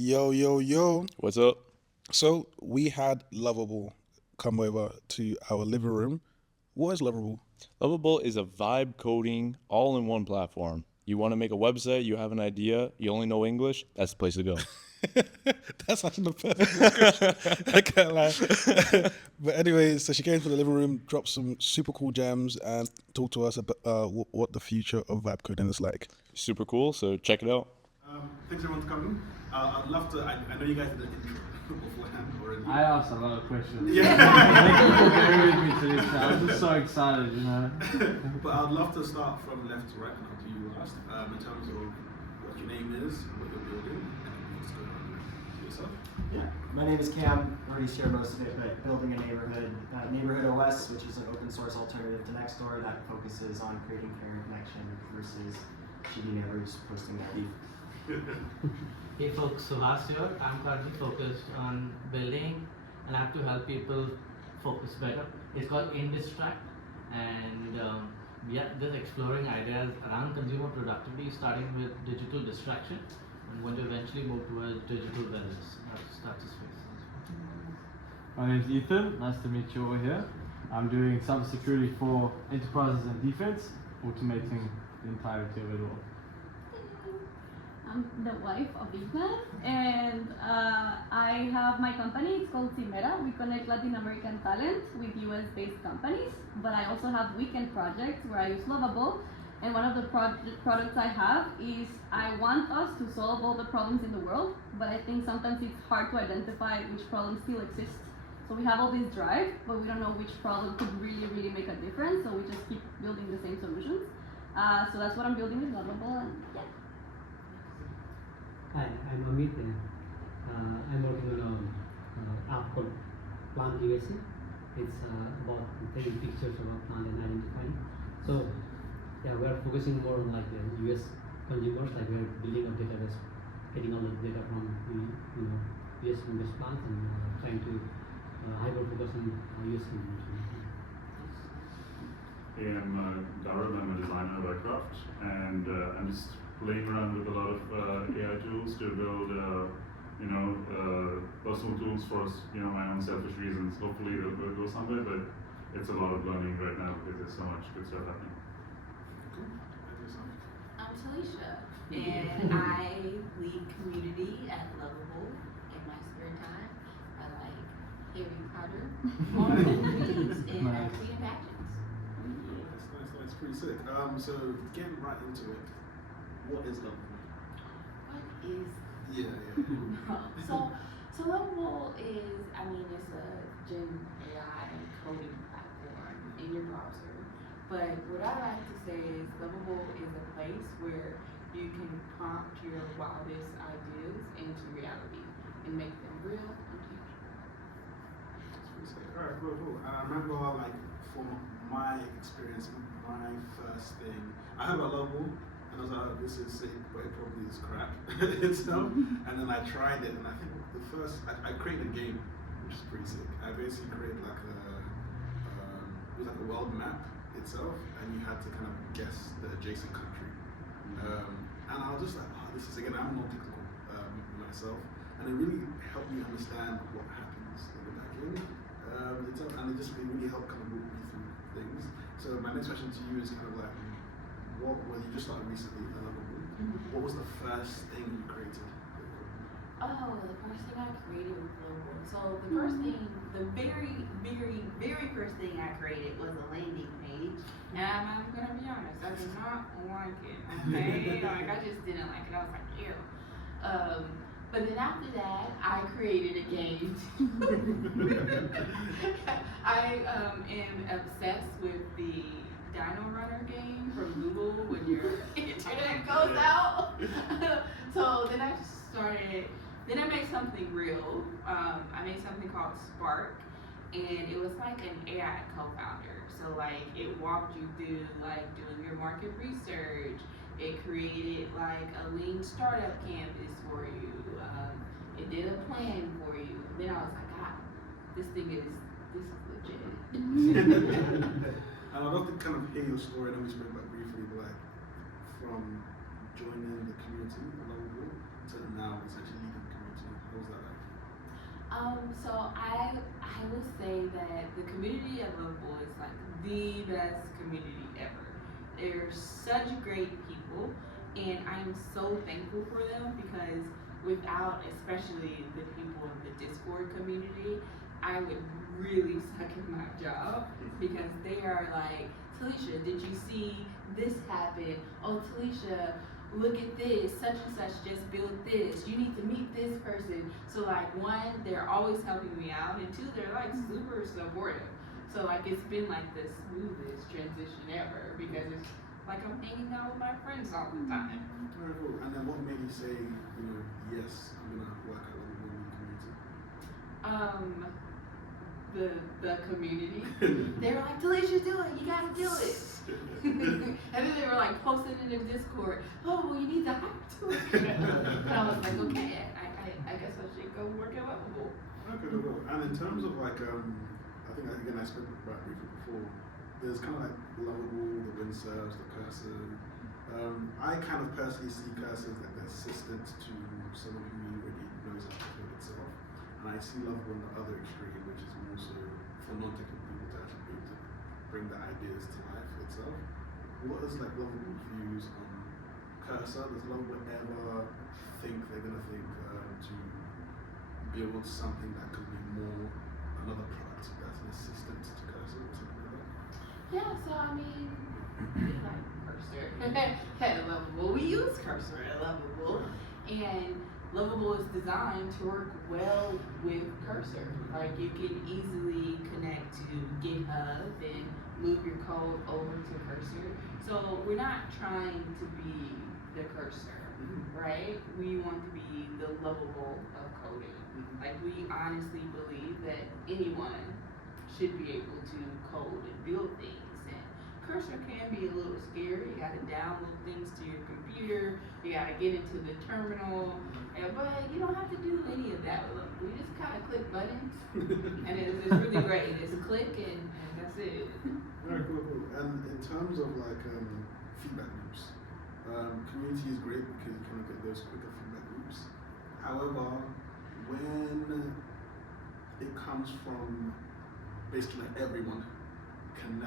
Yo, yo, yo. What's up? So we had Lovable come over to our living room. What is Lovable? Lovable is a vibe coding all in one platform. You want to make a website, you have an idea, you only know English, that's the place to go. That's actually the perfect description. I can't lie. But anyway, so she came to the living room, dropped some super cool gems, and talked to us about what the future of vibe coding is like. Super cool, so check it out. Thanks everyone for coming. I'd love to. I know you guys did an intro beforehand already. I asked a lot of questions. Yeah. Thank you for bearing with me today, sir. I'm just so excited. But I'd love to start from left to right, and I'll do you last. In terms of what your name is, what you're building, and what's going on with yourself. Yeah, my name is Cam. I already shared most of it, but building a neighborhood OS, which is an open source alternative to Nextdoor that focuses on creating caring connection versus shitty neighbors posting their beef. Hey folks, Suhas here. I'm currently focused on building an app to help people focus better. It's called InDistract, and just exploring ideas around consumer productivity, starting with digital distraction. I'm going to eventually move towards digital wellness. That's the space. My name's Ethan. Nice to meet you over here. I'm doing cybersecurity for enterprises and defense, automating the entirety of it all. I'm the wife of Igna, and I have my company. It's called Cimera. We connect Latin American talent with US-based companies, but I also have weekend projects where I use Lovable, and one of the products I have is I want us to solve all the problems in the world, but I think sometimes it's hard to identify which problems still exist. So we have all this drive, but we don't know which problem could really make a difference, so we just keep building the same solutions. So that's what I'm building with Lovable, and yeah. Hi, I'm Amit. I'm working on an app called Plant USA. It's about taking pictures of a plant and identifying. So, yeah, we are focusing more on like the US consumers. Like we are building a database, getting all the data from US plants and trying to hyper focus on US consumers. Hey, I'm Darren. I'm a designer by craft, and I'm just playing around with a lot of AI tools to build, personal tools for my own selfish reasons. Hopefully, they'll go somewhere, but it's a lot of learning right now because there's so much good stuff happening. I'm Talisha, and I lead community at Lovable in my spare time. I like Harry Potter, Marvel movies, and creative actions. That's pretty sick. So getting right into it, what is Lovable? What is? Yeah. So Lovable is, it's a Gen AI coding platform in your browser. But what I like to say is Lovable is a place where you can prompt your wildest ideas into reality and make them real and tangible. That's pretty sick. Alright, cool. I remember from my experience, my first thing, I heard about Lovable and I was like, oh, this is sick, but it probably is crap itself. And then I tried it, and I think I created a game, which is pretty sick. I basically created it was like a world map itself, and you had to kind of guess the adjacent country. And I was just like, oh, this is, again, I'm not technical myself, and it really helped me understand what happens in the back end itself, and it really helped kind of walk me through things. So my next question to you is kind of like, you just started recently at Lovable. What was the first thing you created? Oh, the first thing I created was Lovable. So the first thing, the very first thing I created was a landing page. And I'm gonna be honest, I did not like it. Okay, I just didn't like it. I was like, ew. But then after that, I created a game. I am obsessed with the Dino Runner game from Google when your internet goes out. So then I made something real. I made something called Spark, and it was like an AI co-founder. So it walked you through doing your market research. It created a lean startup campus for you. It did a plan for you. And then I was like, this is legit. And I'd love to kind of hear your story. I know we spoke about briefly, but from joining the community, Lovable, to now essentially leading the community. So I will say that the community at Lovable is like the best community ever. They're such great people, and I'm so thankful for them because without, especially the people in the Discord community, I would really suck at my job because they are like, Talisha, did you see this happen? Oh, Talisha, look at this, such and such just built this. You need to meet this person. So like one, they're always helping me out, and two, they're like super supportive. So like it's been like the smoothest transition ever because it's like I'm hanging out with my friends all the time. Very cool. And then what made you say, yes, I'm gonna work at Lovable in the community? The community. They were like, Talisha, do it. You gotta do it. And then they were like posting in the Discord, oh, well, you need to hire to it. And I was like, okay, I guess I should go work at Lovable. Okay, cool. And in terms of like, I think again I spoke about briefly before. There's kind of like Lovable, the windsurfs, the cursors. I kind of personally see cursors like the assistant to someone who already knows how to code itself. And I see Lovable on the other extreme, which is more so for non-technical people to actually be able to bring the ideas to life itself. What is like Lovable's views on cursor? Does Lovable ever think they're gonna think to build something that could be more another product that's an assistant to cursor or something like that? Yeah, so I mean, we like Cursor at Lovable. We use Cursor at Lovable, and Lovable is designed to work well with Cursor. Like you can easily connect to GitHub and move your code over to Cursor. So we're not trying to be the Cursor, right? We want to be the Lovable of coding. Like we honestly believe that anyone should be able to code and build things. And Cursor can be a little scary. You gotta download things to your computer. You gotta get into the terminal. But you don't have to do any of that with them. We just kind of click buttons, and it's really great. It's click and that's it. Very cool. And in terms of like feedback loops, community is great because you kind of get those quicker feedback loops. However, when it comes from basically like everyone can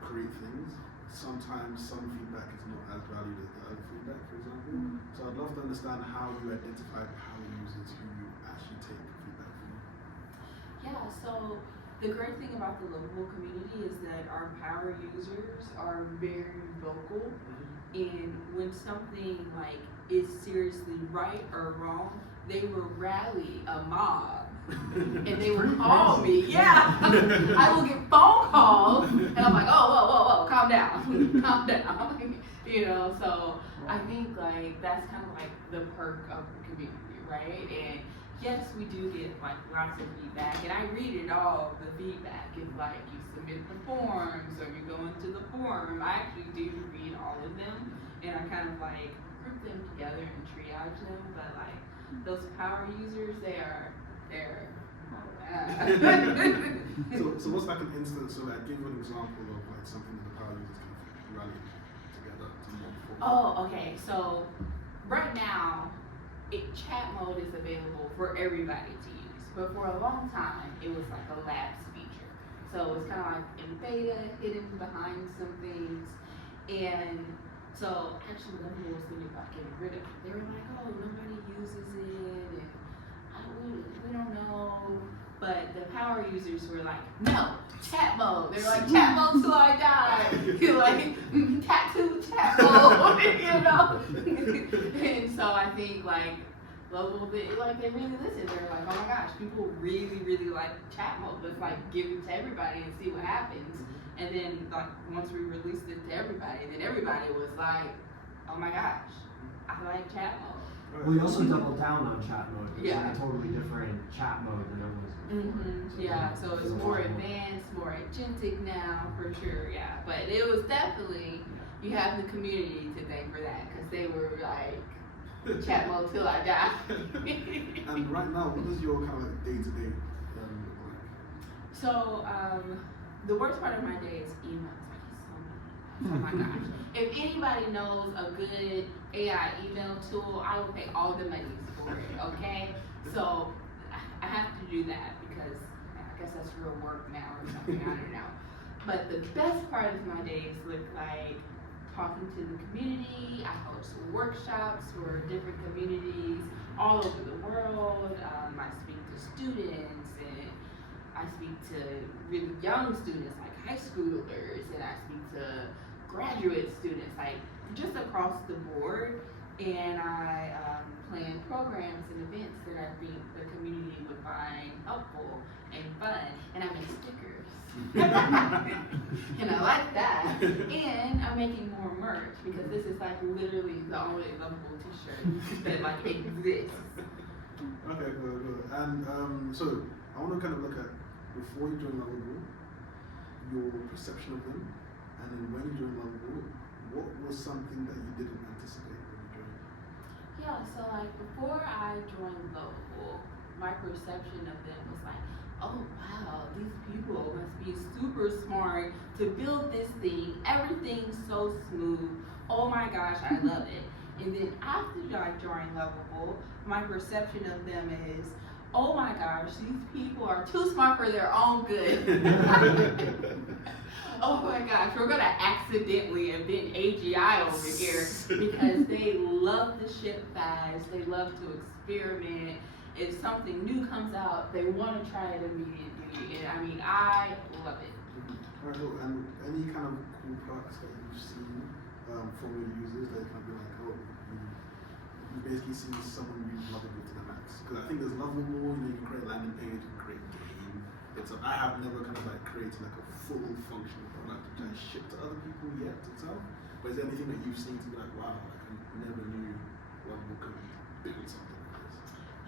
create things, sometimes some feedback is not as valued as the other feedback, for example. So I'd love to understand how you identify power users who you actually take feedback from. Yeah, so the great thing about the Lovable community is that our power users are very vocal, and when something like is seriously right or wrong, they will rally a mob. And they will call me. Yeah. I will get phone calls and I'm like, oh, whoa, calm down. Calm down. So I think like that's kind of like the perk of the community, right? And yes, we do get like lots of feedback, and I read it all, the feedback. If like you submit the forms or you go into the forum, I actually do read all of them, and I kind of like group them together and triage them. But like those power users, they're So what's like an instance of that? Give an example of like something that the power users can rally together to move forward. Oh, okay. So right now, chat mode is available for everybody to use, but for a long time, it was like a labs feature. So it's kind of like in beta, hidden behind some things, and so actually, Lovable was thinking about getting rid of it. They were like, oh, nobody uses it, and we don't know. But the power users were like, no, chat mode. They were like, chat mode till I die. You're like, tattoo chat mode, And so I think like Lovable, they really listen. They're like, oh my gosh, people really, really like chat mode. Let's like give it to everybody and see what happens. And then like once we released it to everybody, then everybody was like, oh my gosh, I like chat mode. Well, you also doubled down on chat mode. It's Yeah. like a totally different chat mode than it was before. Yeah, so it's more advanced, more agentic now, for sure, yeah. But it was definitely, you have the community to thank for that, because they were like, chat mode till I die. And right now, what is your kind of like day-to-day look like? So, the worst part of my day is emails. I get so many. Oh my gosh. If anybody knows a good AI email tool, I will pay all the money for it, okay? So, I have to do that because I guess that's real work now or something. I don't know. But the best part of my days look like talking to the community. I host workshops for different communities all over the world. I speak to students and I speak to really young students like high schoolers, and I speak to graduate students, like just across the board. And I plan programs and events that I think the community would find helpful and fun. And I make stickers. And I like that. And I'm making more merch because this is like literally the only Lovable t-shirt that like exists. Okay, good. And so I want to kind of look at, before you joined Lovable, your perception of them, and then when you joined Lovable, what was something that you didn't anticipate when you joined? Yeah, so like before I joined Lovable, my perception of them was like, oh wow, these people must be super smart to build this thing. Everything's so smooth. Oh my gosh, I love it. And then after I joined Lovable, my perception of them is, oh my gosh, these people are too smart for their own good. Oh my gosh, we're gonna accidentally invent AGI over here because they love to ship fast, they love to experiment. If something new comes out, they want to try it immediately. And I mean, I love it. Alright, cool. And any kind of cool products that you've seen from your users that kind of be like, oh, you basically see someone use Lovable to the max? Because I think there's Lovable, you can create a landing page, you can create a game. I have never kind of like created like a full functional product which I ship to other people yet itself. But is there anything that you've seen to be like, wow, like I never knew Lovable could build something like this?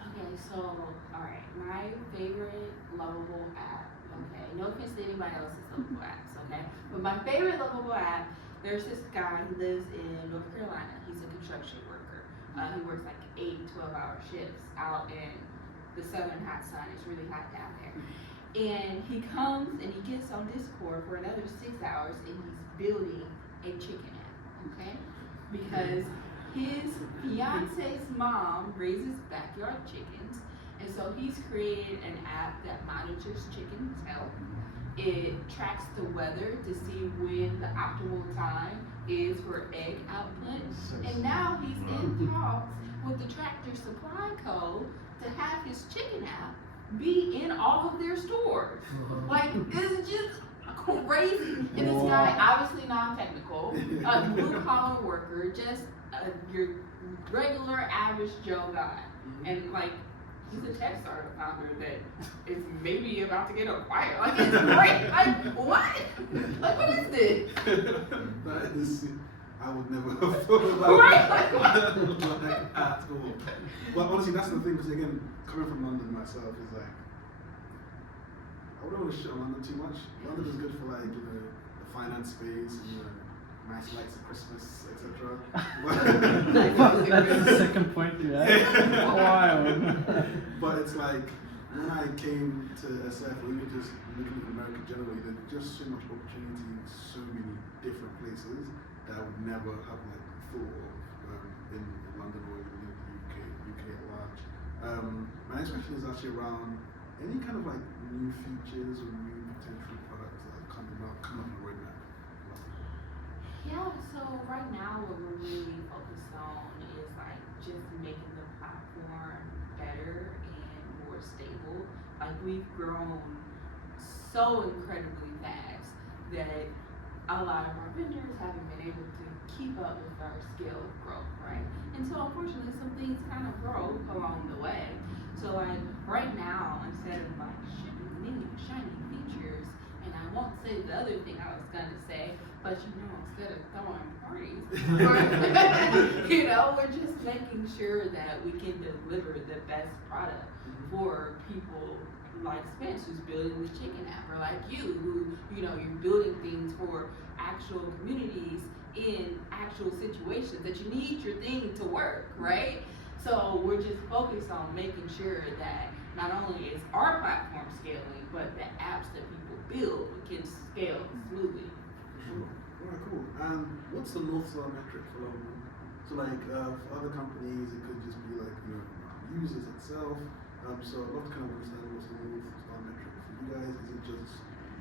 Okay, so, alright, my favorite Lovable app, okay, no offense to anybody else's Lovable apps, okay? But my favorite Lovable app, there's this guy who lives in North Carolina. He's a construction worker. He works like 8, 12-hour shifts out in the southern hot sun. It's really hot down there. And he comes and he gets on Discord for another 6 hours and he's building a chicken app, okay? Because his fiance's mom raises backyard chickens, and so he's created an app that monitors chickens' health. It tracks the weather to see when the optimal time is for egg output. And now he's in talks with the Tractor Supply Co. to have his chicken app be in all of their stores. Like, it's just crazy. And this guy, obviously non-technical, a blue-collar worker, just your regular average Joe guy. And like, he's a tech startup founder that is maybe about to get acquired. Like, it's great. Like, what? Like, what is this? That is, I would never have thought about that at all. But honestly, that's the thing, because again, coming from London myself is like, I wouldn't want to shit on London too much. London is good for like, you know, the finance space, and, you know, nice lights at Christmas, etc. That's the second point you had. Wow. But it's like, when I came to SF, or even just looking at America generally, there's just so much opportunity in so many different places that I would never have like thought of in London or even in the UK at large. My next question is actually around any kind of like new features or new potential products that are coming up on the roadmap. Yeah, so right now what we're really focused on is like just making the platform better and more stable. Like, we've grown so incredibly fast that a lot of our vendors haven't been able to keep up with our scale of growth, right? And so unfortunately some things kind of broke along the way. So like right now, instead of like shipping new shiny features, and I won't say the other thing I was gonna say, but you know, instead of throwing parties, you know, we're just making sure that we can deliver the best product for people like Spence, who's building this chicken app, or like you, who, you know, you're building things for actual communities in actual situations that you need your thing to work, right? So we're just focused on making sure that not only is our platform scaling, but the apps that people build can scale smoothly. Sure. Alright, cool. And what's the North Star metric for Lovable? So like for other companies, it could just be like, you know, users itself. So I'd love to kind of understand what's the North Star metric for you guys. Is it just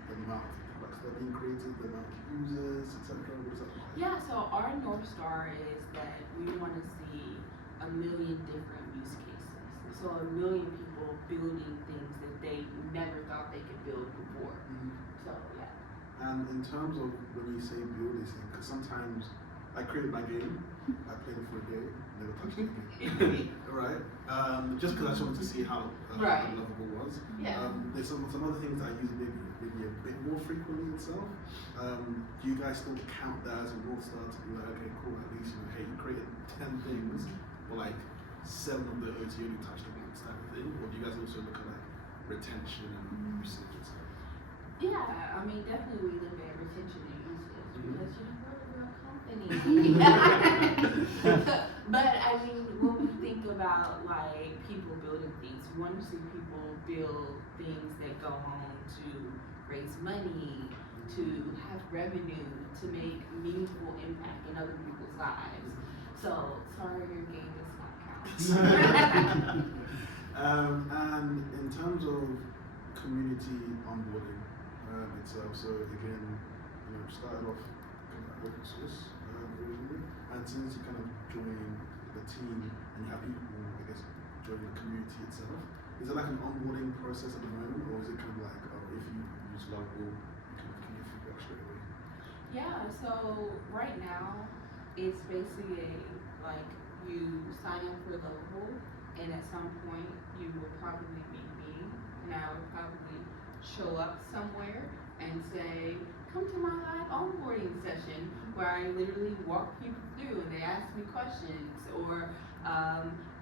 the amount of products that are being created, the amount of users, etc.? What does that look like? Yeah, so our North Star is that we want to see 1 million different use cases. So 1 million people building things that they never thought they could build before. So yeah. And in terms of when you say build this thing, because sometimes I created my game, I played it for a day, never touched it again. Right? Just because I just wanted to see how Right. Lovable was. Yeah. There's some other things that I use maybe a bit more frequently itself. Do you guys still count that as a North Star to be like, okay, cool, at least hey, you created 10 things, but like 7 of those you only touched the once type of thing? Or do you guys also look at like retention and usage and stuff? Yeah, I mean, definitely we look at retention and usage because you know, we're a real company. But I mean, when we think about like people building things, we want to see people build things that go on to raise money, to have revenue, to make meaningful impact in other people's lives. So, sorry, your game does not count. And in terms of community onboarding itself, so again, started off kind of open source originally, and since you kind of join the team and you have people, I guess, join the community itself, is it like an onboarding process at the moment, or is it kind of like, if you use Lovable, you kind of can get feedback straight away? Yeah, so right now it's basically like you sign up for Lovable, and at some point you will probably meet me, and I will probably show up somewhere and say, come to my live onboarding session where I literally walk people through and they ask me questions, or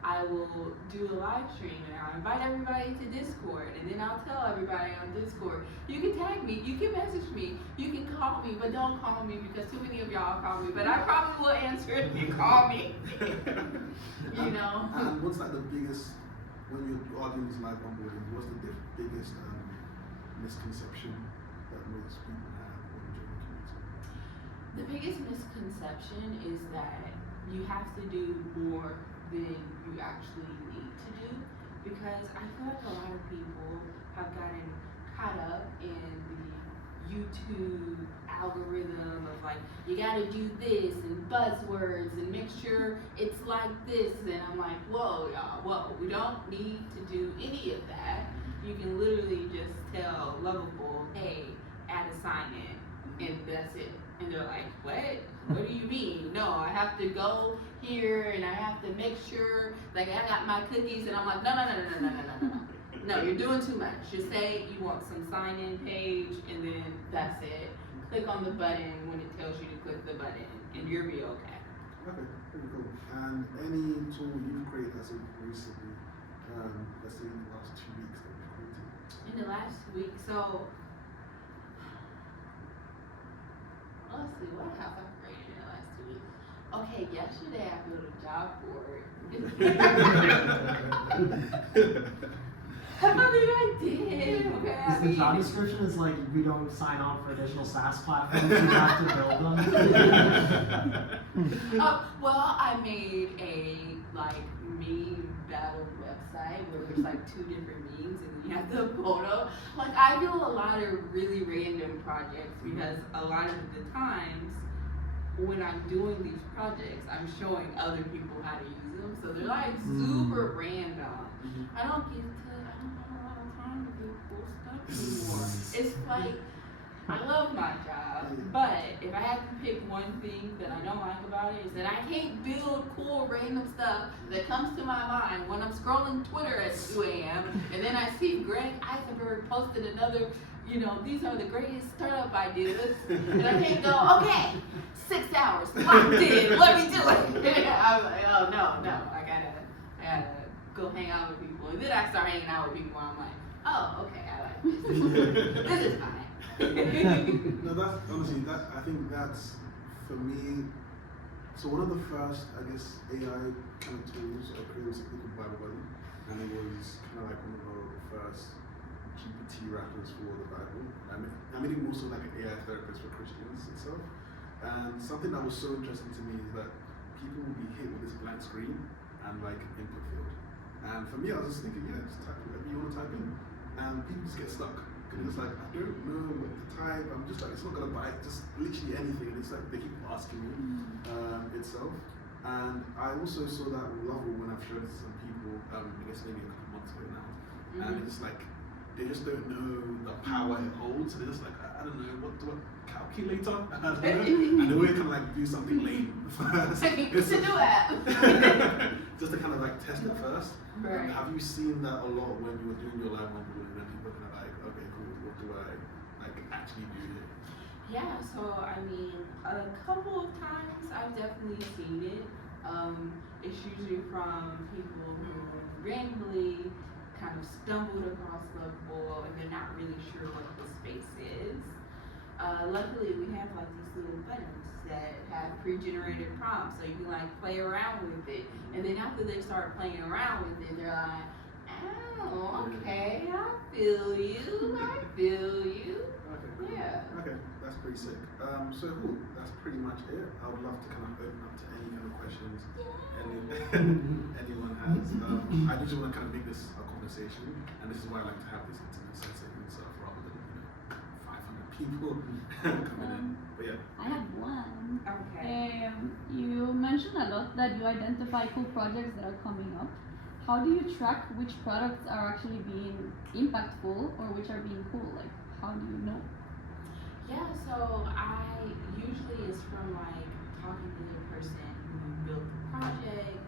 I will do a live stream and I'll invite everybody to Discord, and then I'll tell everybody on Discord, you can tag me, you can message me, you can call me, but don't call me because too many of y'all call me, but I probably will answer if you call me. You know? And what's like the biggest, when you're arguing this live onboarding, what's the biggest misconception that most people have when joining the community? The biggest misconception is that you have to do more than you actually need to do, because I feel like a lot of people have gotten caught up in the YouTube algorithm of like, you gotta do this and buzzwords and make sure it's like this, and I'm like, whoa y'all, whoa, we don't need to do any of that. You can literally just tell Lovable, hey, add a sign in, and that's it. And they're like, what? What do you mean? No, I have to go here and I have to make sure, like I got my cookies, and I'm like, no. No, you're doing too much. Just say you want some sign-in page, and then that's it. Click on the button when it tells you to click the button, and you'll be okay. Okay, pretty cool. And any tool you've created as of recently, let's say in the last 2 weeks that you've created? In the last week, so let's see, what have I created in the last 2 weeks? Okay, yesterday I built a job board. I mean, I did. Okay, I The mean, job description is like, we don't sign on for additional SaaS platforms, you have to build them. well, I made a like meme battle website where there's like 2 different memes and you have the photo. Like, I do a lot of really random projects because a lot of the times when I'm doing these projects, I'm showing other people how to use them. So they're like super random. I don't have a lot of time to do cool stuff anymore. It's like, I love my job, but if I had to pick one thing that I don't like about it is that I can't build cool random stuff that comes to my mind when I'm scrolling Twitter at 2 a.m. and then I see Greg Eisenberg posted another, these are the greatest startup ideas, and I can't go, okay, 6 hours, locked in, let me do it. I'm like, oh no, I gotta go hang out with people, and then I start hanging out with people, and I'm like, oh, okay, I like this. This is fine. No, that's honestly, I think that's, for me, so one of the first, I guess, AI kind of tools I created was something called Bible Buddy, and it was kind of like one of the first GPT wrappers for the Bible. I made it more so like an AI therapist for Christians itself. And something that was so interesting to me is that people will be hit with this blank screen and like input field. And for me, I was just thinking, yeah, just type whatever you want to type in. And people just get stuck. Because it's like, I don't know what to type. I'm just like, it's not going to bite, just literally anything. And it's like, they keep asking me itself. And I also saw that with Lovable when I've shown it to some people, I guess maybe a couple months ago now. And it's just like, they just don't know the power it holds. So they're just like, I don't know, what calculator? I don't know. And they always kind of like do something lame first. To do it. Just to kind of like test it first. Right. Have you seen that a lot when you were doing your live modeling and then people are kind of like, okay, cool, what do I like actually do here? Yeah, so I mean, a couple of times I've definitely seen it. It's usually from people who randomly kind of stumbled across Lovable and they're not really sure what the space is. Luckily, we have like these little buttons that have pre-generated prompts, so you can like play around with it. And then after they start playing around with it, they're like, oh, okay, I feel you. Okay. Yeah. Okay, that's pretty sick. So cool, that's pretty much it. I would love to kind of open up to any kind of questions anyone has. I just want to kind of make this a conversation, and this is why I like to have this intimate setting and stuff rather than 500 people coming in. But yeah. I have one. Okay. You mentioned a lot that you identify cool projects that are coming up. How do you track which products are actually being impactful or which are being cool? Like, how do you know? Yeah, so I usually it's from like talking to the person who built the project,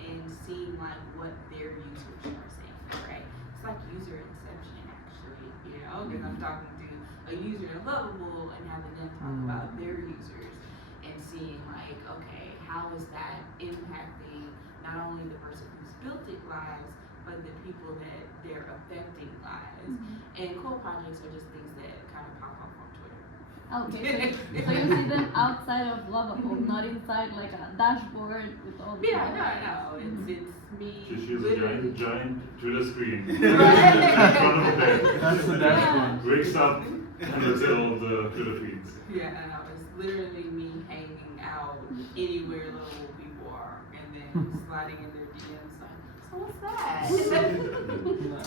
and seeing like what their users are saying, right? It's like user inception actually, you know, because I'm talking to a user of Lovable and having them talk about their users and seeing like, okay, how is that impacting not only the person who's built it lives, but the people that they're affecting lives. And cool projects are just things that kind of pop up on Twitter. Okay, so you see them outside of Lovable, not inside like a dashboard with all the No. It's me. She has a literally- giant Twitter screen in Right. front of the bed. That's the dashboard. Wakes up and looks at all the Twitter feeds. Yeah, and it's literally me hanging out anywhere Lovable people are, and then sliding in their DMs like, so what's that?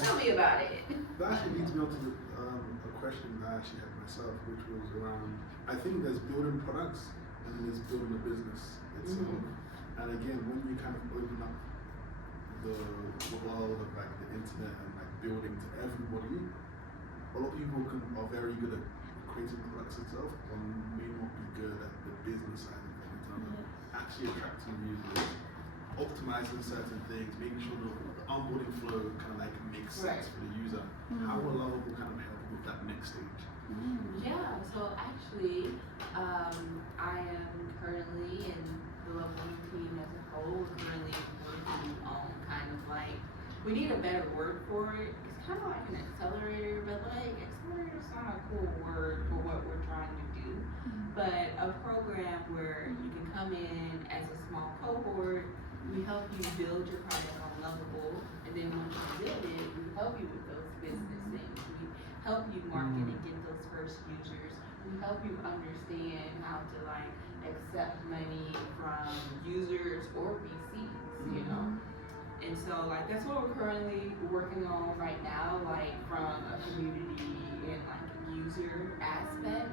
Tell me about it. That actually leads me on to a question that I actually had myself, which was around, I think there's building products and then there's building a business itself. And again, when you kind of open up the world of like the internet and like building to everybody, a lot of people are very good at creating products itself, but may not be good at the business side of it in terms of actually attracting users, optimizing certain things, making sure the onboarding flow kind of like makes sense for the user. How will Lovable kind of help with that next stage? Yeah, so actually, I am currently in the Lovable team as a whole. We're currently working on kind of like, we need a better word for it. It's kind of like an accelerator, but like accelerator is not a cool word for what we're trying to do. But a program where you can come in as a small cohort, we help you build your project on Lovable, and then once you build it, we help you with those business things. We help you market and get those first users. We help you understand how to like accept money from users or VCs, you know? And so like that's what we're currently working on right now, like from a community and like user aspect.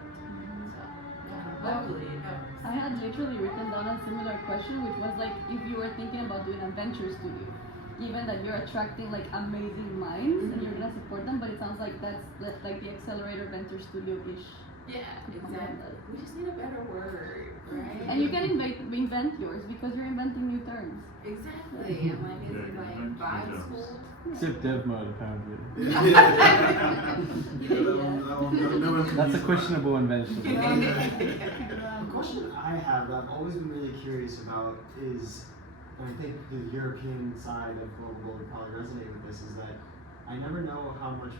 So yeah, hopefully it helps. I had literally written down a similar question, which was like if you were thinking about doing a venture studio, given that you're attracting like amazing minds and you're gonna support them, but it sounds like that's like the accelerator venture studio-ish. Yeah, exactly. We just need a better word, right? And you can invent yours because you're inventing new terms. Exactly. I'm like, is it like vibe school? Except dev mode, apparently. That's a questionable invention. A question I have that I've always been really curious about is, and I think the European side of Lovable would probably resonate with this, is that I never know how much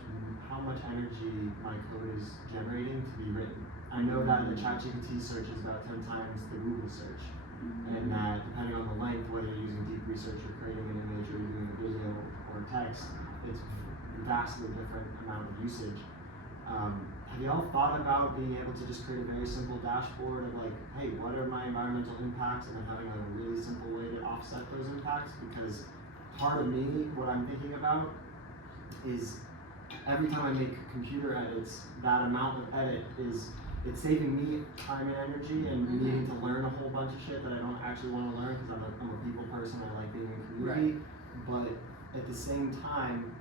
energy my code is generating to be written. I know that the ChatGPT search is about 10 times the Google search, and that depending on the length, whether you're using deep research or creating an image or you're doing a video or text, it's vastly different amount of usage. Have you all thought about being able to just create a very simple dashboard of like, hey, what are my environmental impacts, and then having a really simple way to offset those impacts? Because part of me, what I'm thinking about is every time I make computer edits, that amount of edit it's saving me time and energy and needing to learn a whole bunch of shit that I don't actually want to learn because I'm a people person. I like being in community. But at the same time,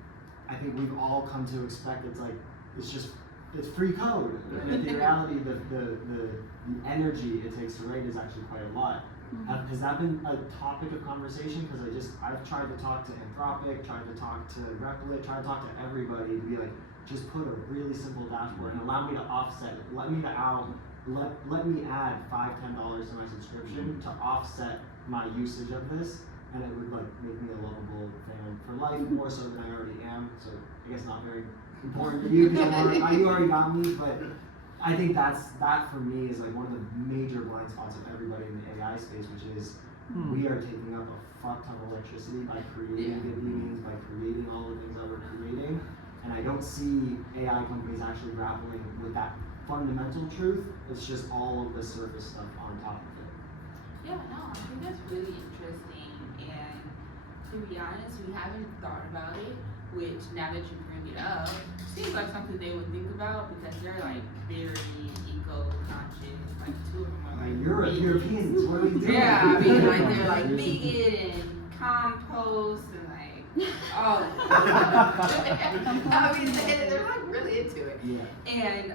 I think we've all come to expect it's free code. And in reality, the energy it takes to write is actually quite a lot. Has that been a topic of conversation? Because I've tried to talk to Anthropic, tried to talk to Replit, tried to talk to everybody to be like, just put a really simple dashboard and allow me to offset it. Let me add $5-10 to my subscription to offset my usage of this, and it would like make me a lovable fan for life, more so than I already am. So I guess not very important to you because you already got me, but I think that for me is like one of the major blind spots of everybody in the AI space, which is we are taking up a fuck ton of electricity by creating good meanings, by creating all the things that we're creating. And I don't see AI companies actually grappling with that fundamental truth. It's just all of the surface stuff on top of it. Yeah, no, I think that's really interesting. And to be honest, we haven't thought about it, which now that you bring it up, seems like something they would think about because they're like very eco-conscious. Like two of them are like Europeans, what are we doing? Yeah, I mean like they're like vegan and compost and like I mean they're like really into it. Yeah. And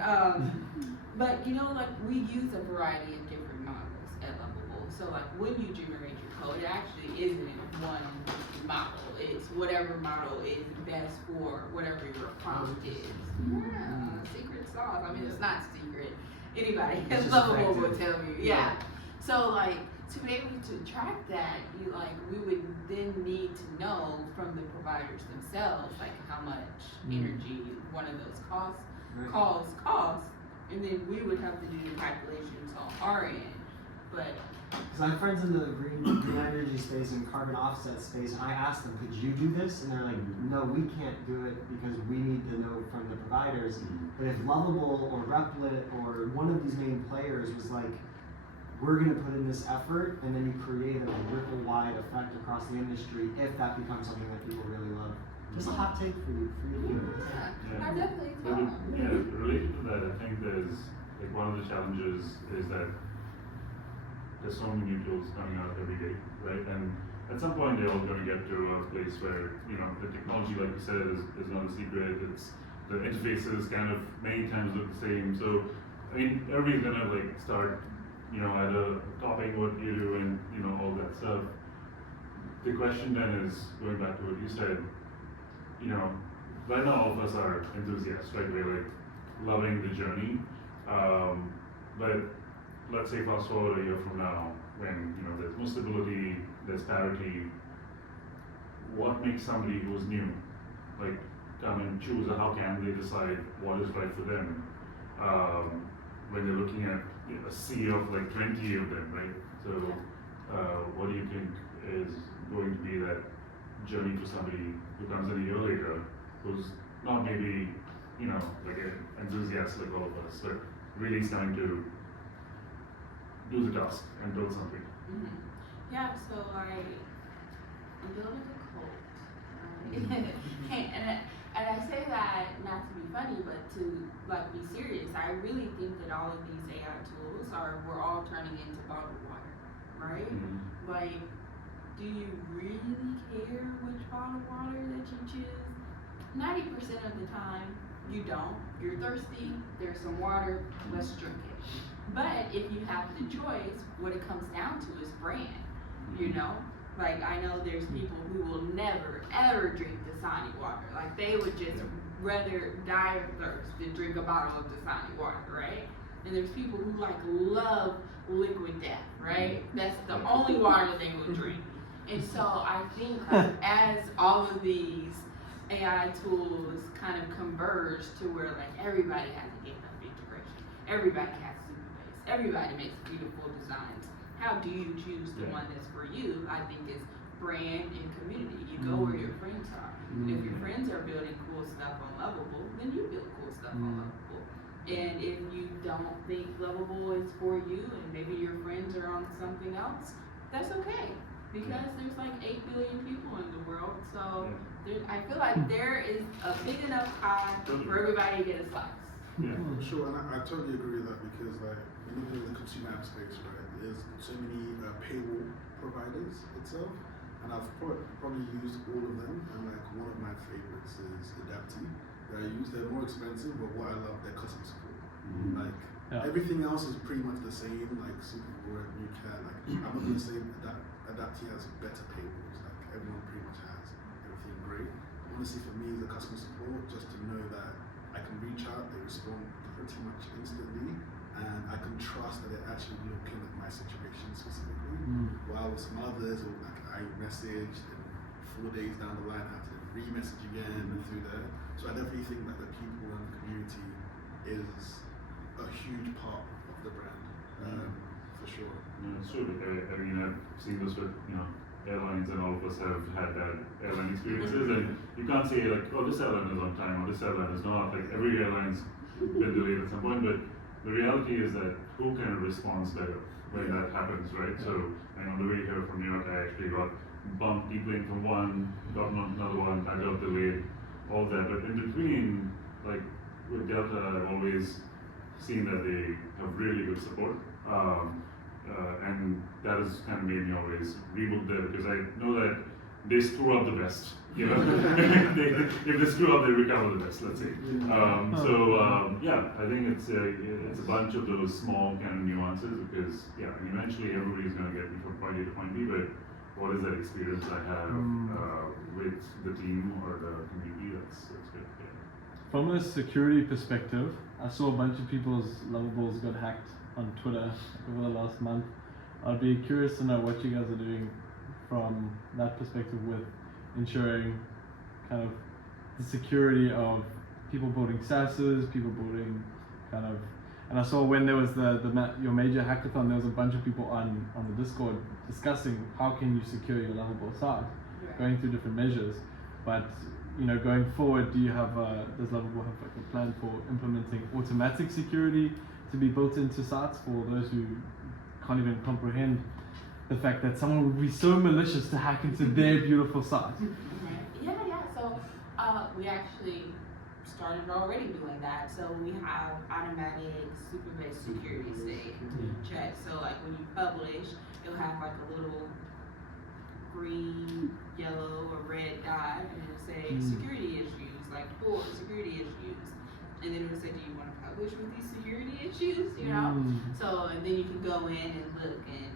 but you know, like we use a variety of different models at Lovable. So like when you generate your code, it actually isn't one model. It's whatever model is best for whatever your prompt is. Yeah, secret sauce. I mean, it's not secret. Anybody at Lovable will tell you. Yeah. So like to be able to track that, we would then need to know from the providers themselves, like how much energy one of those calls cost, and then we would have to do the calculations on our end. But because I have friends in the green energy space and carbon offset space, and I asked them, could you do this? And they're like, no, we can't do it because we need to know from the providers. But if Lovable or Replit or one of these main players was like, we're going to put in this effort, and then you create a ripple-wide effect across the industry if that becomes something that people really love. Just a hot take for you. I definitely related to that, I think there's like one of the challenges is that there's so many new tools coming out every day, right? And at some point they're all going to get to a place where, the technology, like you said, is not a secret. It's the interfaces kind of many times look the same. So, I mean, everybody's going to like start, either copying what you do and, all that stuff. The question then is, going back to what you said, right now all of us are enthusiasts, right? We're like loving the journey. But let's say fast forward a year from now, when there's more stability, there's parity. What makes somebody who's new, like, come and choose, or how can they decide what is right for them when they're looking at a sea of like 20 of them, right? So, what do you think is going to be that journey for somebody who comes in a year later, who's not maybe like an enthusiast like all of us, but really starting to do the task and build something? Yeah, so I'm building a cult, and I say that not to be funny, but to like be serious. I really think that all of these AI tools we're all turning into bottled water, right? Like, do you really care which bottled water that you choose? 90% of the time, you don't. You're thirsty, there's some water, let's drink it. But if you have the choice, what it comes down to is brand, Like, I know there's people who will never, ever drink Dasani water. Like, they would just rather die of thirst than drink a bottle of Dasani water, right? And there's people who, love liquid death, right? That's the only water they would drink. And so I think as all of these AI tools kind of converge to where, everybody has a GitHub integration. Everybody has Superbase. Everybody makes beautiful designs. How do you choose the one that's for you? I think it's brand and community. You go where your friends are. And if your friends are building cool stuff on Lovable, then you build cool stuff on Lovable. And if you don't think Lovable is for you and maybe your friends are on something else, that's okay. because there's like 8 billion people in the world. So I feel like there is a big enough pie for everybody to get a slice. Yeah. Sure, and I totally agree with that because like when you look at the consumer app space, right, there's so many paywall providers itself, and I've probably used all of them, and like one of my favorites is Adaptee that I use. They're more expensive, but what I love, their customer support. Like everything else is pretty much the same, like Superboard, Newcat. Like I'm not gonna say Adaptee has better paywalls. Like everyone pretty much has everything great. Honestly, for me, the customer support, just to know that I can reach out, they respond pretty much instantly, and I can trust that they're actually looking at my situation specifically. While with some others, or like I messaged and 4 days down the line I have to re-message again and through there. So I definitely think that the people and the community is a huge part of the brand, for sure. Yeah, it's true. I mean, I've seen this with, airlines, and all of us have had that airline experiences, and you can't say like, oh, this airline is on time, or this airline is not. Like every airline's been delayed at some point, but the reality is that who kind of responds better when that happens, right? So, on the way here from New York, I actually got bumped deeply from one, got on another one, I got delayed, all that. But in between, like with Delta, I've always seen that they have really good support. And that has kind of made me always rebook there because I know that they screw up the best. If they screw up, they recover the best. Let's say. I think it's a bunch of those small kind of nuances because eventually everybody's going to get me from point A to point B. But what is that experience I have with the team or the community? That's good. Yeah. From a security perspective, I saw a bunch of people's Lovables got hacked on Twitter over the last month. I'd be curious to know what you guys are doing from that perspective with ensuring kind of the security of people building SaaSes, people building kind of, and I saw when there was your major hackathon, there was a bunch of people on the Discord discussing how can you secure your Lovable site, going through different measures. But going forward, does Lovable have like a plan for implementing automatic security to be built into sites for those who can't even comprehend the fact that someone would be so malicious to hack into their beautiful site? Yeah. So we actually started already doing that. So we have automatic supervised security checks. So like when you publish, it'll have like a little green, yellow, or red dot, and it'll say security issues, like 4 security issues. And then it'll say, do you want to publish with these security issues, So, and then you can go in and look and,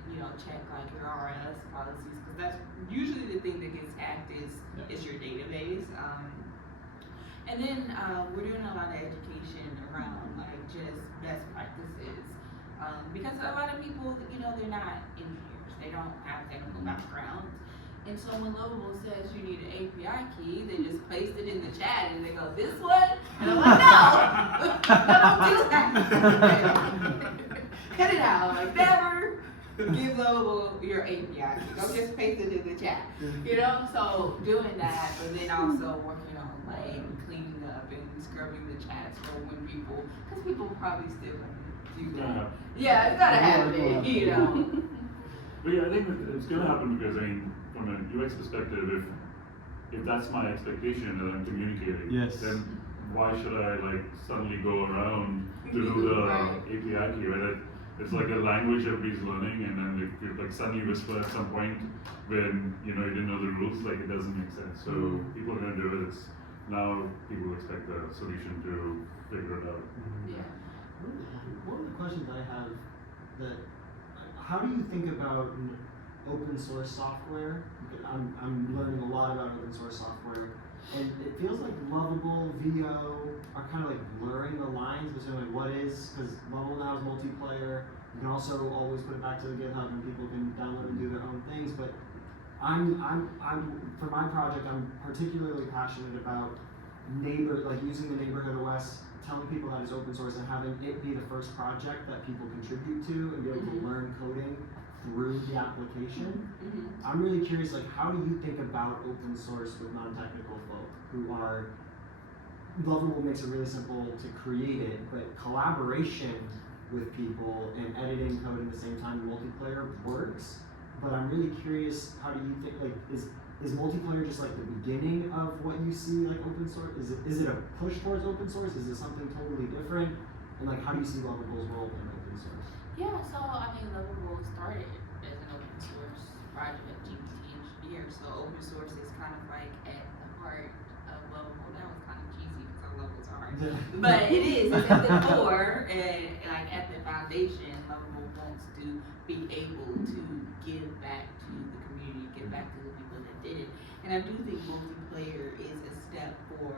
check like your RS policies, because that's usually the thing that gets hacked is your database. And then we're doing a lot of education around like just best practices, because a lot of people, they're not engineers, they don't have technical backgrounds. And so when Lovable says you need an API key, they just paste it in the chat and they go, this one? And I'm like, no, don't do that. Cut it out. Like, never give Lovable your API key. Don't just paste it in the chat. So doing that, but then also working on like cleaning up and scrubbing the chats for when because people probably still do that. Yeah, it's gotta happen, But yeah, I think it's gonna happen because from a UX perspective, if that's my expectation that I'm communicating, then why should I suddenly go around to do the API key, right? It's like a language everybody's learning, and then if you suddenly whisper at some point when you didn't know the rules, it doesn't make sense. So people are gonna do it. Now people expect a solution to figure it out. Yeah. One of the questions I have how do you think about open source software? I'm learning a lot about open source software, and it feels like Lovable, VO are kind of blurring the lines between what is, because Lovable now is multiplayer. You can also always put it back to the GitHub and people can download and do their own things. But I'm for my project, I'm particularly passionate about using the neighborhood OS, telling people that it's open source and having it be the first project that people contribute to and be able to learn coding through the application. I'm really curious, how do you think about open source with non-technical folk who are, Lovable makes it really simple to create it, but collaboration with people and editing code at the same time in multiplayer works. but I'm really curious, how do you think, like, is multiplayer just like the beginning of what you see like open source? Is it a push towards open source? Is it something totally different? And like, how do you see Lovable's role in open source? Yeah, so I mean, Lovable started as an open source project, GPT engineer. So open source is kind of like at the heart of Lovable. That was kind of cheesy because our levels are, but it is. It's at the core and like at the foundation. Lovable wants to be able to give back to the community, give back to the people that did it. And I do think multiplayer is a step for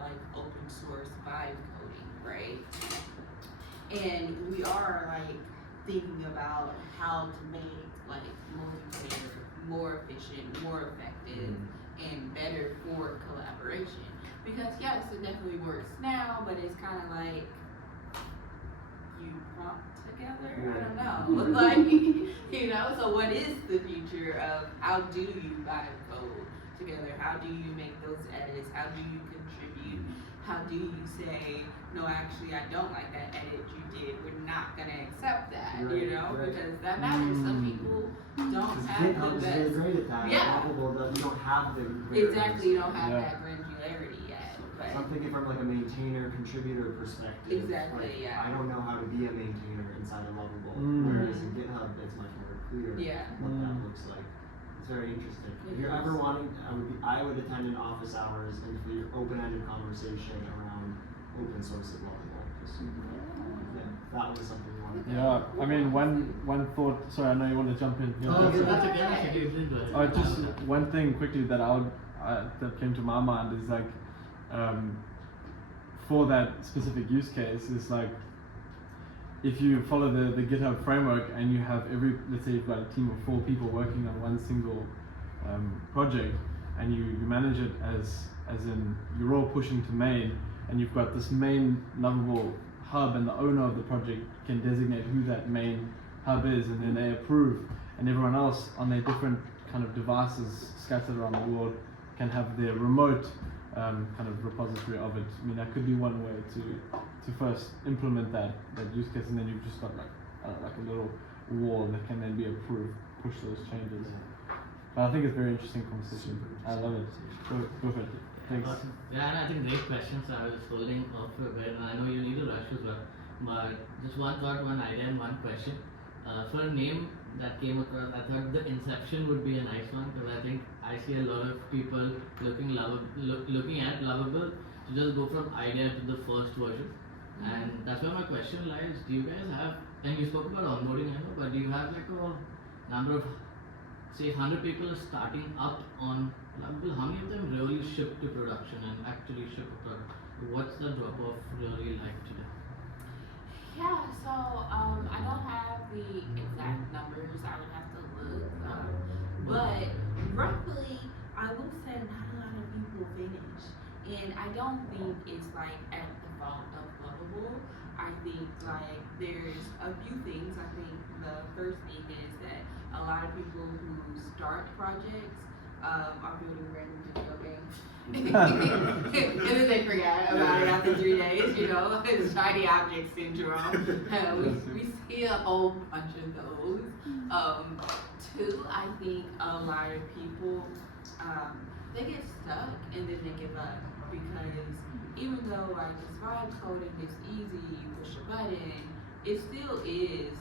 like open source vibe coding, right? And we are like thinking about how to make like multiplayer more efficient, more effective, and better for collaboration. Because yes, it definitely works now, but it's kind of like you prompt together. I don't know, like you know. So what is the future of how do you vibe code together? How do you make those edits? How do you contribute? How do you say, no, actually, I don't like that edit you did. We're not gonna accept that, you know, because that matters. Some people don't have the best. GitHub is really great at that. Yeah. You don't have the Exactly, you don't have that granularity yet. But So I'm thinking from like a maintainer, contributor perspective. Exactly, like, yeah. I don't know how to be a maintainer inside of Lovable, whereas in GitHub, it's much more clear what that looks like. It's very interesting. If you're ever wanting, I would attend an office hours and for your open-ended conversation around open source at Lovable. Just so you know. That was something you wanted to Yeah, I mean, one thought. Sorry, I know you want to jump in. That's okay. You didn't do it. Just one thing quickly that that came to my mind is like, for that specific use case, is like, if you follow the GitHub framework and you have let's say you've got a team of 4 people working on one single project, and you manage it as in you're all pushing to main, and you've got this main Lovable hub, and the owner of the project can designate who that main hub is, and then they approve, and everyone else on their different kind of devices scattered around the world can have their remote kind of repository of it. I mean, that could be one way to first implement that use case, and then you've just got like a little wall that can then be approved, push those changes. But I think it's a very interesting conversation. I love it. Go for it. Thanks. Yeah, and I think great questions. I was holding off for a bit, and I know you need to rush as well. But just one thought, one idea, and one question. For a name that came across, I thought the Inception would be a nice one, because I think I see a lot of people looking at Lovable to just go from idea to the first version. And that's where my question lies. Do you guys have, and you spoke about onboarding, I know, but do you have like a number of, say, 100 people starting up on Lovable? How many of them really ship to production and actually ship a product? What's the drop off really like today? yeah, so I don't have the exact numbers. I would have to look, but roughly, I would say not a lot of people finish, and I don't think it's like at the fault of Lovable. I think like there's a few things. I think the first thing is that a lot of people who start projects are building random video games. And then they forget about it after 3 days, you know, it's shiny object syndrome. We see a whole bunch of those. Two, I think a lot of people, they get stuck and then they give up, because even though like this vibe coding is easy, you push a button, it still is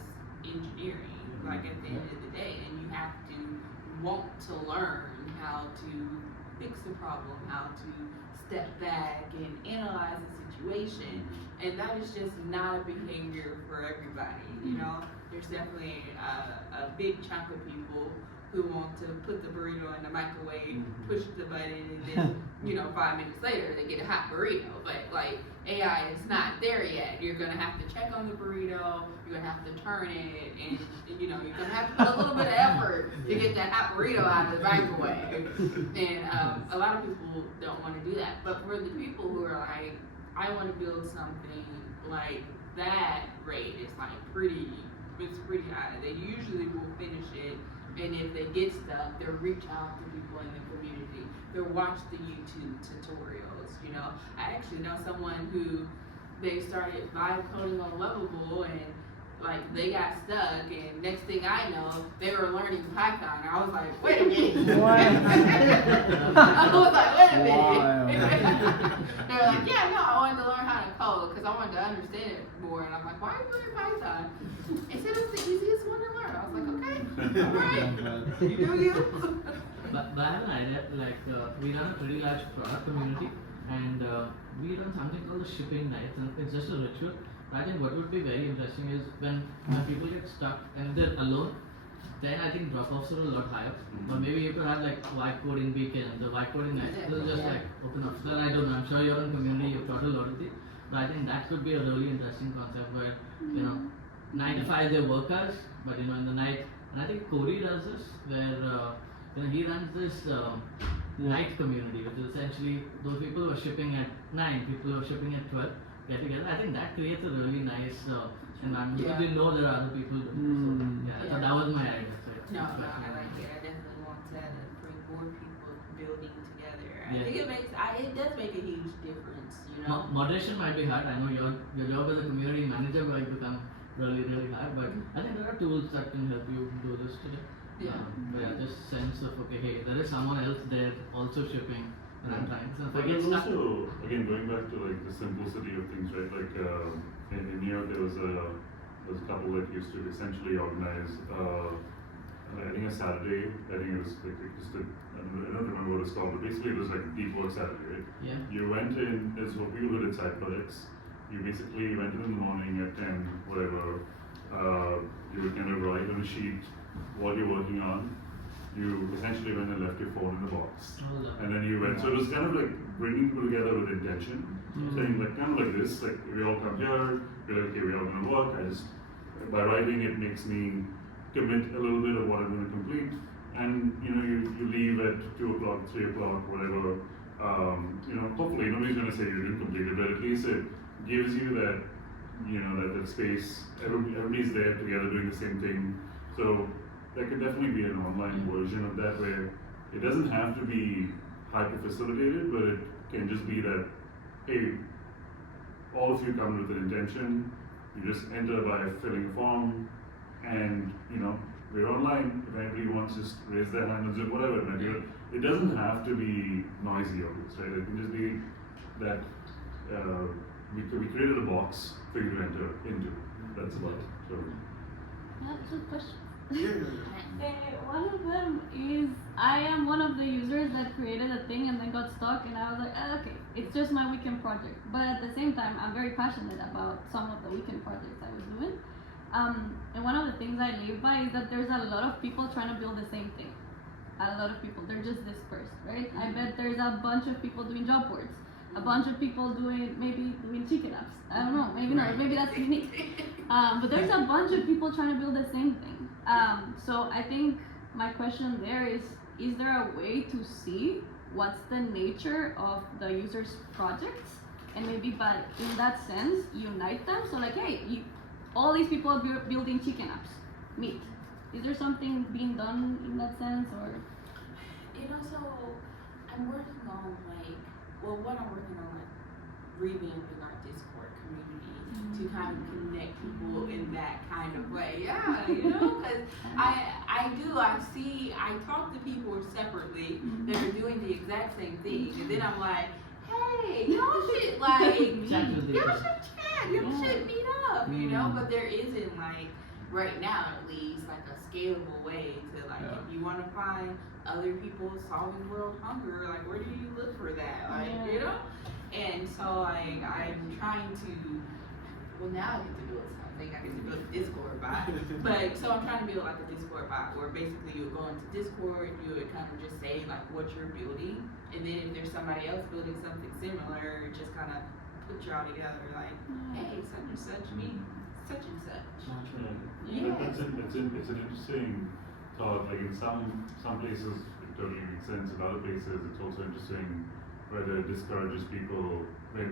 engineering, like at the end of the day, and you have to want to learn how to fix the problem, how to step back and analyze the situation, and that is just not a behavior for everybody, you know? There's definitely a big chunk of people who want to put the burrito in the microwave, push the button, and then, you know, 5 minutes later they get a hot burrito. But like AI is not there yet. You're gonna have to check on the burrito, you're gonna have to turn it, and you know, you're gonna have to put a little bit of effort to get that hot burrito out of the microwave. And a lot of people don't want to do that. But for the people who are like, I want to build something like that, rate is like pretty high. They usually will finish it. And if they get stuck, they'll reach out to people in the community. They'll watch the YouTube tutorials, you know. I actually know someone who, they started vibe coding on Lovable, and like they got stuck, and next thing I know, they were learning Python. I was like, wait a minute. Wow. I was like, wait a minute. Wow. They were like, yeah, no, I wanted to learn how to code because I wanted to understand it more. And I'm like, why are you learning Python? They said it was the easiest one to learn. I was like, okay, all right, you do you. But I have an idea, like we run a pretty large product community, and we run something called the shipping nights, and it's just a ritual. But I think what would be very interesting is when people get stuck and they're alone, then I think drop-offs are a lot higher. Or maybe you could have like white coding weekend, the white coding night, they'll just like open up. So I don't know, I'm sure you're in community, you've taught a lot of it. But I think that could be a really interesting concept where, 9 to 5 they're workers, but in the night, and I think Corey does this, where he runs this night community, which is essentially those people who are shipping at 9, people who are shipping at 12 get together. I think that creates a really nice environment because they know there are other people doing it. So that was my idea. So No, I like it. I definitely want to bring more people building together. I Yeah. think it does make a huge difference, Moderation might be hard. I know your job as a community manager might become really, really hard, but I think there are tools that can help you do this today. Yeah. But yeah, just sense of okay, hey, there is someone else there also shipping, and I'm trying. So if I But get stuck. also, again, going back to like the simplicity of things, right? Like in New York, there was a couple that used to essentially organize. I think a Saturday. I think it was like I don't remember what it's called, but basically it was like deep work Saturday, right? Yeah. You went in. It's for people who did side projects. You basically went in the morning at 10, whatever. You would kind of write on a sheet what you're working on. You essentially went and left your phone in the box. And then you went, so it was kind of like bringing people together with intention, saying like kind of like this, like we all come here, we're like, okay, we're all gonna work. By writing it makes me commit a little bit of what I'm gonna complete. And you leave at 2 o'clock, 3 o'clock, whatever. Hopefully nobody's gonna say you didn't complete it, but at least it gives you that, that space. Everybody's there together doing the same thing. So there could definitely be an online version of that where it doesn't have to be hyper facilitated, but it can just be that, hey, all of you come with an intention, you just enter by filling a form, and we're online. If anybody wants, just raise their hand and do whatever it might be. It doesn't have to be noisy or this, right? It can just be that we created a box for you to enter into. That's about it. So. I have 2 questions. One of them is I am one of the users that created a thing and then got stuck, and I was like, okay, it's just my weekend project. But at the same time, I'm very passionate about some of the weekend projects I was doing. And one of the things I live by is that there's a lot of people trying to build the same thing. A lot of people, they're just dispersed, right? I bet there's a bunch of people doing job boards, a bunch of people doing chicken apps. I don't know, maybe not, maybe that's unique. But there's a bunch of people trying to build the same thing. So I think my question there is there a way to see what's the nature of the users' projects, and maybe by in that sense unite them? So like, hey, all these people are building chicken apps, meet. Is there something being done in that sense, or? So I'm working on I'm working on revamping our Discord community to kind of connect people in that kind of way. Yeah, because I talk to people separately that are doing the exact same thing, and then I'm like, hey, y'all should y'all should chat, y'all should meet up, but there isn't right now at least a scalable way to if you want to find other people solving world hunger, where do you look for that? And so I'm trying to now I get to build something. I get to build a Discord bot. But so I'm trying to build a Discord bot where basically you would go into Discord, you would kind of just say what you're building, and then if there's somebody else building something similar, just kind of put y'all together hey, such and such meet such and such. Yeah, it's an interesting thought. In some places it totally makes sense. In other places it's also interesting whether it discourages people when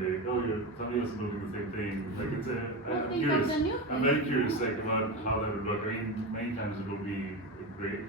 somebody else is building the same thing. I'm curious. I'm very curious about how that would work. Many times it will be great.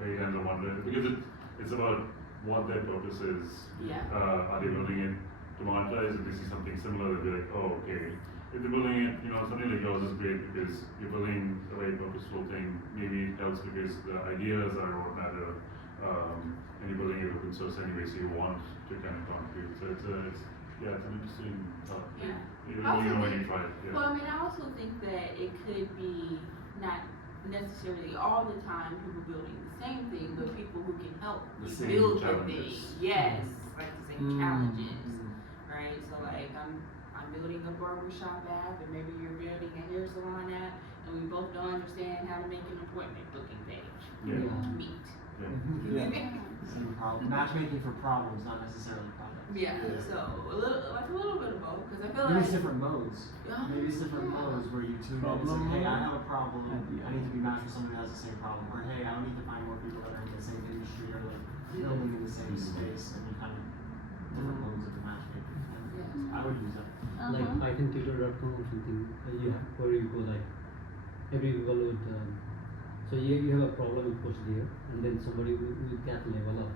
Many times I wonder because it's about what their purpose is. Yeah. Are they building it to monetize? If they see something similar, they'll be like, oh, okay. if they're building it, something like yours is great because you're building a very purposeful thing. Maybe it helps because the ideas are what matter, and you're building it open source anyway, so you want to kind of contribute. So it's an interesting thought. Yeah. You really know when you try it. Yeah. Well, I mean, I also think that it could be not necessarily all the time people building the same thing, but people who can help The you same build the challenges. thing. Yes, like the same challenges, right? So like I'm building a barbershop app, and maybe you're building a hair salon app, and we both don't understand how to make an appointment booking page. Yeah. Meet. Yeah. Same problem. Matchmaking for problems, not necessarily products. Yeah. So a little bit of both, because I feel Maybe like it's different modes. Maybe it's different modes where you tune in and say, hey, I have a problem. I need to be matched with somebody who has the same problem. Or hey, I need to find more people that are in the same industry or like building in the same space. And you kind of different modes of the matchmaking. And I would use that. Like pythontutor.com or something, where you go like every people would. So you have a problem, you post there, and then somebody with that level of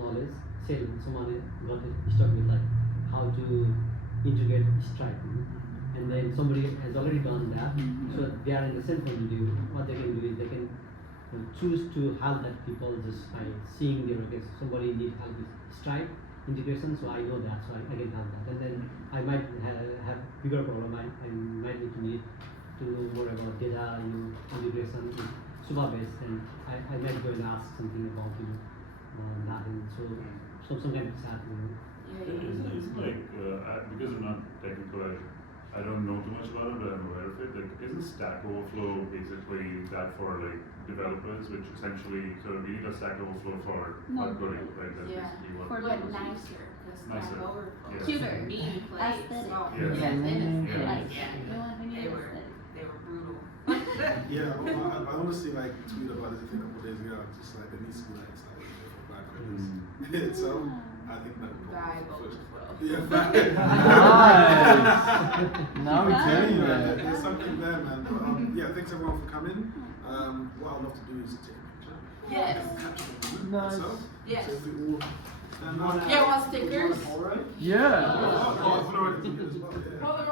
knowledge, say someone got stuck with like how to integrate Stripe, and then somebody has already done that, so they are in the same point of view. What they can do is they can choose to help that people just by seeing their okay, somebody need help with Stripe integration, so I know that, so I can help that, and then I might have bigger problem. I might need to know more about data, integration with Supabase, and I might go and ask something about that, and so sometimes it's happening. It's like because I'm not technical, I don't know too much about it, but I'm aware of it. Like, isn't Stack Overflow basically that for like developers, which essentially sort of you need a Stack Overflow for coding, right? That's basically what. For But like nicer, because Nicer. Stack Overflow. Yeah. Cuter. Me plays. Aesthetic. So, Yeah. Like, Yeah. we want to They be were aesthetic. they were brutal. Yeah, I honestly like tweeted about this a couple days ago. Just like there needs to be like something for black coders. So I think that would Vibe probably Overflow. Yeah, vibe. Nice. Now we're telling you, Yeah, man. there's something there, man. But, yeah, thanks everyone for coming. What I'd love to do is take a picture. Yes. And capture the moment Nice. itself. Yes. So if we all stand up. Yeah, want stickers? Yeah. Oh, throw it in as well. Yeah. Polaroid